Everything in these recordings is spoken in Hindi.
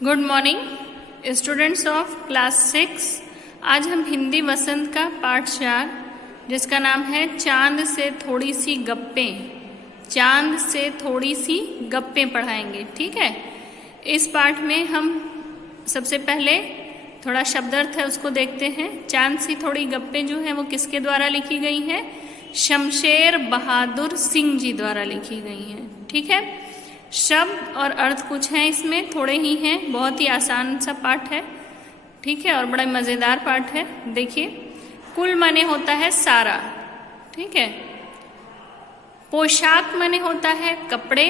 Good morning students of class 6। आज हम हिंदी वसंत का पाठ 4 जिसका नाम है चांद से थोड़ी सी गप्पें, चांद से थोड़ी सी गप्पें पढ़ाएंगे। ठीक है, इस पाठ में हम सबसे पहले थोड़ा शब्दार्थ है उसको देखते हैं। चांद सी थोड़ी गप्पें जो है वो किसके द्वारा लिखी गई है? शमशेर बहादुर सिंह जी द्वारा लिखी गई हैं। ठीक है, शब्द और अर्थ कुछ हैं इसमें, थोड़े ही हैं, बहुत ही आसान सा पाठ है। ठीक है, और बड़ा मज़ेदार पाठ है। देखिए, कुल माने होता है सारा। ठीक है, पोशाक माने होता है कपड़े।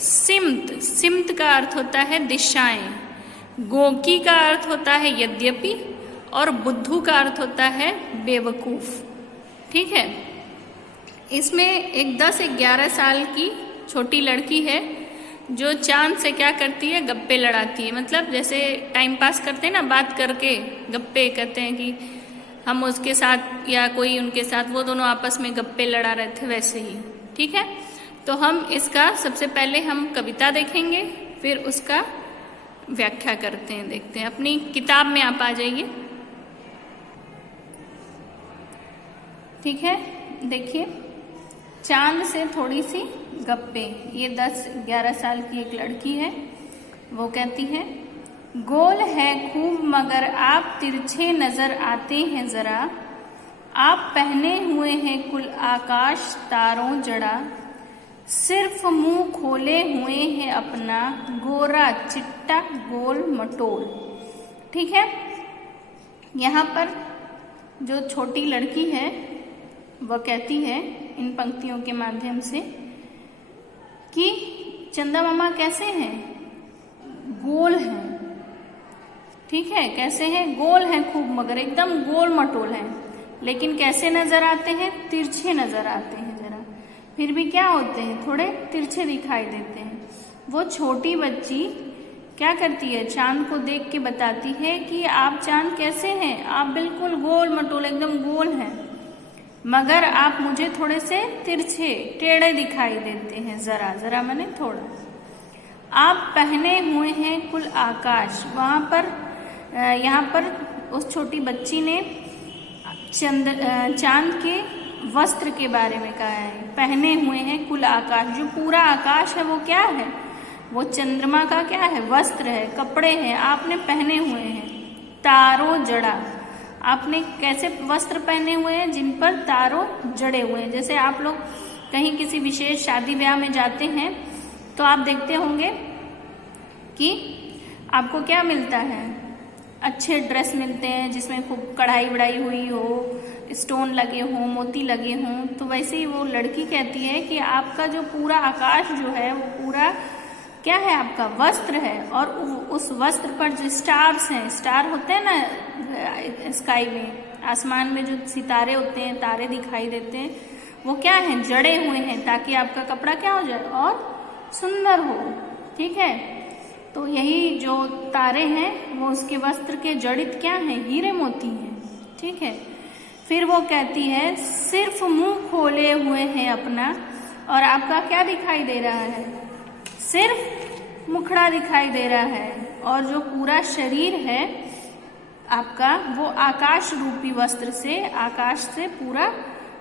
सिमत, सिमत का अर्थ होता है दिशाएं। गोकी का अर्थ होता है यद्यपि, और बुद्धू का अर्थ होता है बेवकूफ। ठीक है, इसमें एक 10-11 साल की छोटी लड़की है जो चांद से क्या करती है? गप्पे लड़ाती है। मतलब जैसे टाइम पास करते हैं ना, बात करके गप्पे कहते हैं कि हम उसके साथ या कोई उनके साथ, वो दोनों आपस में गप्पे लड़ा रहे थे, वैसे ही। ठीक है, तो हम इसका सबसे पहले हम कविता देखेंगे, फिर उसका व्याख्या करते हैं, देखते हैं। अपनी किताब में आप आ जाइए। ठीक है, देखिए, चांद से थोड़ी सी गप्पें। ये 10-11 साल की एक लड़की है। वो कहती है, गोल है खूब मगर आप तिरछे नजर आते हैं जरा, आप पहने हुए हैं कुल आकाश तारों जड़ा, सिर्फ मुंह खोले हुए हैं अपना गोरा चिट्टा गोल मटोल। ठीक है, यहाँ पर जो छोटी लड़की है वह कहती है इन पंक्तियों के माध्यम से कि चंदा मामा कैसे हैं? गोल हैं। ठीक है, कैसे हैं? गोल हैं खूब मगर, एकदम गोल मटोल हैं। लेकिन कैसे नजर आते हैं? तिरछे नजर आते हैं जरा। फिर भी क्या होते हैं? थोड़े तिरछे दिखाई देते हैं। वो छोटी बच्ची क्या करती है? चांद को देख के बताती है कि आप चांद कैसे हैं? आप बिल्कुल गोल मटोल, एकदम गोल हैं, मगर आप मुझे थोड़े से तिरछे टेढ़े दिखाई देते हैं। जरा, जरा माने थोड़ा। आप पहने हुए हैं कुल आकाश। वहां पर यहाँ पर उस छोटी बच्ची ने चांद के वस्त्र के बारे में कहा है। पहने हुए हैं कुल आकाश, जो पूरा आकाश है वो क्या है? वो चंद्रमा का क्या है? वस्त्र है, कपड़े हैं, आपने पहने हुए हैं। तारों जड़ा, आपने कैसे वस्त्र पहने हुए हैं? जिन पर तारों जड़े हुए हैं। जैसे आप लोग कहीं किसी विशेष शादी ब्याह में जाते हैं तो आप देखते होंगे कि आपको क्या मिलता है? अच्छे ड्रेस मिलते हैं जिसमें खूब कढ़ाई वढ़ाई हुई हो, स्टोन लगे हों, मोती लगे हों। तो वैसे ही वो लड़की कहती है कि आपका जो पूरा आकाश जो है वो पूरा क्या है? आपका वस्त्र है। और उस वस्त्र पर जो स्टार्स हैं, स्टार होते हैं ना स्काई में, आसमान में जो सितारे होते हैं, तारे दिखाई देते हैं, वो क्या हैं? जड़े हुए हैं, ताकि आपका कपड़ा क्या हो जाए? और सुंदर हो। ठीक है, तो यही जो तारे हैं वो उसके वस्त्र के जड़ित क्या हैं? हीरे मोती हैं। ठीक है, फिर वो कहती है, सिर्फ मुंह खोले हुए हैं अपना, और आपका क्या दिखाई दे रहा है? सिर्फ मुखड़ा दिखाई दे रहा है, और जो पूरा शरीर है आपका वो आकाश रूपी वस्त्र से, आकाश से पूरा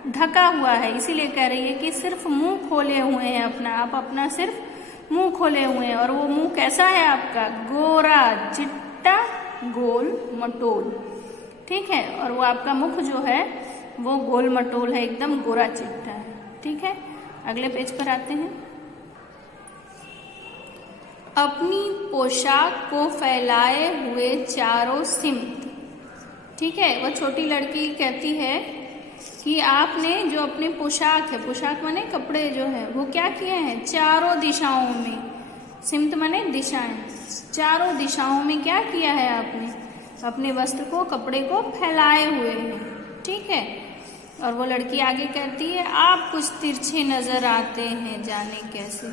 ढका हुआ है। इसीलिए कह रही है कि सिर्फ मुंह खोले हुए हैं अपना, आप अपना सिर्फ मुंह खोले हुए हैं। और वो मुंह कैसा है आपका? गोरा चिट्टा गोल मटोल। ठीक है, और वो आपका मुख जो है वो गोल मटोल है, एकदम गोरा चिट्टा है। ठीक है, अगले पेज पर आते हैं। अपनी पोशाक को फैलाए हुए चारों सिमत। ठीक है, वो छोटी लड़की कहती है कि आपने जो अपने पोशाक है, पोशाक माने कपड़े जो है, वो क्या किए हैं? चारों दिशाओं में, सिमत माने दिशाएं, चारों दिशाओं में क्या किया है? आपने अपने वस्त्र को, कपड़े को फैलाए हुए हैं। ठीक है, और वो लड़की आगे कहती है, आप कुछ तिरछे नजर आते हैं जाने कैसे,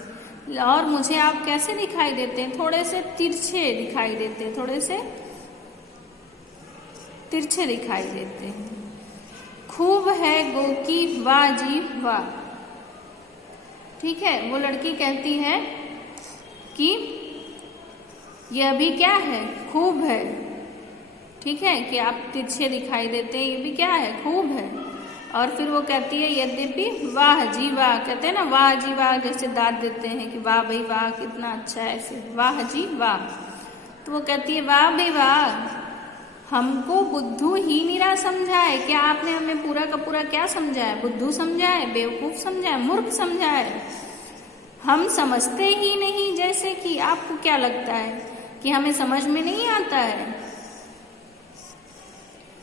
और मुझे आप कैसे दिखाई देते हैं? थोड़े से तिरछे दिखाई देते हैं, थोड़े से तिरछे दिखाई देते हैं। खूब है गोकी वाह जी वाह। ठीक है, वो लड़की कहती है कि यह भी क्या है? खूब है। ठीक है, कि आप तिरछे दिखाई देते हैं, ये भी क्या है? खूब है। और फिर वो कहती है यद्यपि वाह जी वाह, कहते हैं ना वाह जी वाह, जैसे दाद देते हैं कि वाह भाई वाह कितना अच्छा है, ऐसे वाह जी वाह। तो वो कहती है वाह भाई वाह, हमको बुद्धू ही निरा समझा है। क्या आपने हमें पूरा का पूरा क्या समझा है? बुद्धू समझा है, बेवकूफ समझा है, मूर्ख समझा है। हम समझते ही नहीं, जैसे कि आपको क्या लगता है कि हमें समझ में नहीं आता है?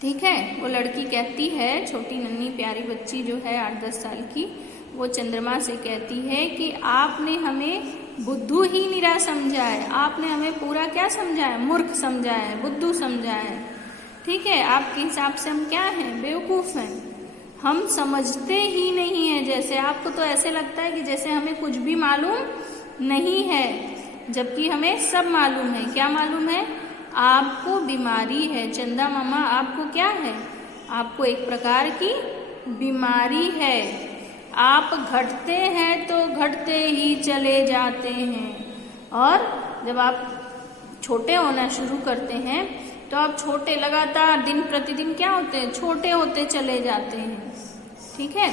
ठीक है, वो लड़की कहती है, छोटी नन्ही प्यारी बच्ची जो है 8-10 साल की, वो चंद्रमा से कहती है कि आपने हमें बुद्धू ही निरा समझा है, आपने हमें पूरा क्या समझा है? मूर्ख समझा है, बुद्धू समझा है। ठीक है, आपके हिसाब से हम क्या हैं? बेवकूफ हैं। हम समझते ही नहीं है, जैसे आपको तो ऐसे लगता है कि जैसे हमें कुछ भी मालूम नहीं है, जबकि हमें सब मालूम है। क्या मालूम है? आपको बीमारी है चंदा मामा, आपको क्या है? आपको एक प्रकार की बीमारी है। आप घटते हैं तो घटते ही चले जाते हैं, और जब आप छोटे होना शुरू करते हैं तो आप छोटे लगातार दिन प्रतिदिन क्या होते हैं? छोटे होते चले जाते हैं। ठीक है,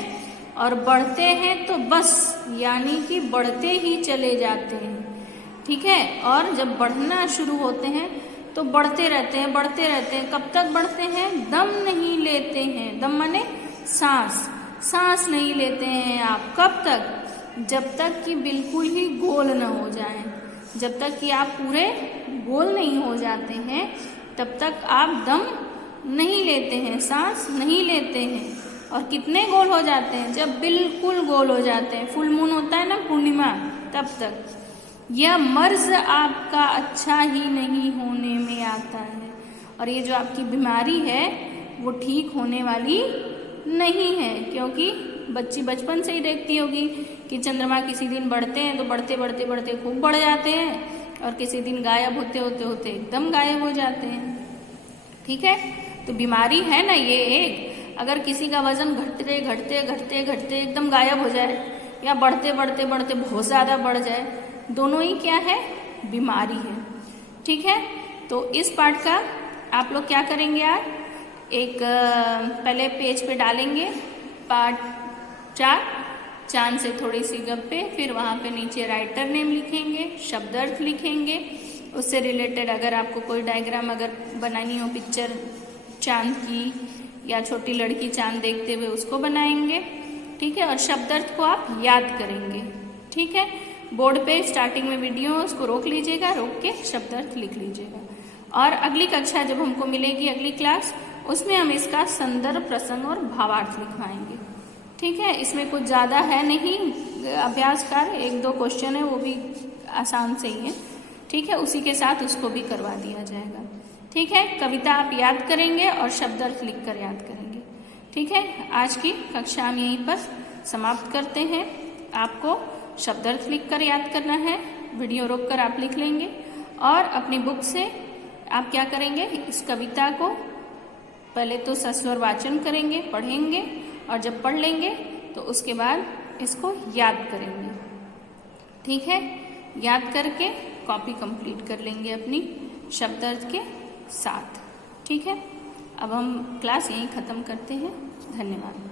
और बढ़ते हैं तो बस यानी कि बढ़ते ही चले जाते हैं। ठीक है, और जब बढ़ना शुरू होते हैं तो बढ़ते रहते हैं, बढ़ते रहते हैं। कब तक बढ़ते हैं? दम नहीं लेते हैं। दम माने सांस, सांस नहीं लेते हैं आप। कब तक? जब तक कि बिल्कुल ही गोल न हो जाए। जब तक कि आप पूरे गोल नहीं हो जाते हैं तब तक आप दम नहीं लेते हैं, सांस नहीं लेते हैं। और कितने गोल हो जाते हैं? जब बिल्कुल गोल हो जाते हैं, फुल मून होता है ना, पूर्णिमा, तब तक। यह मर्ज आपका अच्छा ही नहीं होने में आता है, और ये जो आपकी बीमारी है वो ठीक होने वाली नहीं है, क्योंकि बच्ची बचपन से ही देखती होगी कि चंद्रमा किसी दिन बढ़ते हैं तो बढ़ते बढ़ते बढ़ते खूब बढ़ जाते हैं, और किसी दिन गायब होते होते होते एकदम गायब हो जाते हैं। ठीक है, तो बीमारी है ना ये एक। अगर किसी का वजन घटते घटते घटते घटते एकदम गायब हो जाए, या बढ़ते बढ़ते बढ़ते बहुत ज्यादा बढ़ जाए, दोनों ही क्या है? बीमारी है। ठीक है, तो इस पार्ट का आप लोग क्या करेंगे आज? एक पहले पेज पे डालेंगे पार्ट 4, चांद से थोड़ी सी गप्पे, फिर वहां पे नीचे राइटर नेम लिखेंगे, शब्दार्थ लिखेंगे, उससे रिलेटेड अगर आपको कोई डायग्राम अगर बनानी हो पिक्चर चांद की, या छोटी लड़की चांद देखते हुए उसको बनाएंगे। ठीक है, और शब्दार्थ को आप याद करेंगे। ठीक है, बोर्ड पे स्टार्टिंग में वीडियो उसको रोक लीजिएगा, रोक के शब्दार्थ लिख लीजिएगा। और अगली कक्षा जब हमको मिलेगी, अगली क्लास, उसमें हम इसका संदर्भ, प्रसंग और भावार्थ लिखवाएंगे। ठीक है, इसमें कुछ ज्यादा है नहीं अभ्यास कार्य, 1-2 क्वेश्चन है, वो भी आसान से ही है। ठीक है, उसी के साथ उसको भी करवा दिया जाएगा। ठीक है, कविता आप याद करेंगे और शब्दार्थ लिखकर याद करेंगे। ठीक है, आज की कक्षा हम यहीं पर समाप्त करते हैं। आपको शब्दार्थ लिखकर याद करना है, वीडियो रोककर आप लिख लेंगे, और अपनी बुक से आप क्या करेंगे? इस कविता को पहले तो सस्वर वाचन करेंगे, पढ़ेंगे, और जब पढ़ लेंगे तो उसके बाद इसको याद करेंगे। ठीक है, याद करके कॉपी कंप्लीट कर लेंगे अपनी शब्दार्थ के साथ। ठीक है, अब हम क्लास यहीं खत्म करते हैं। धन्यवाद।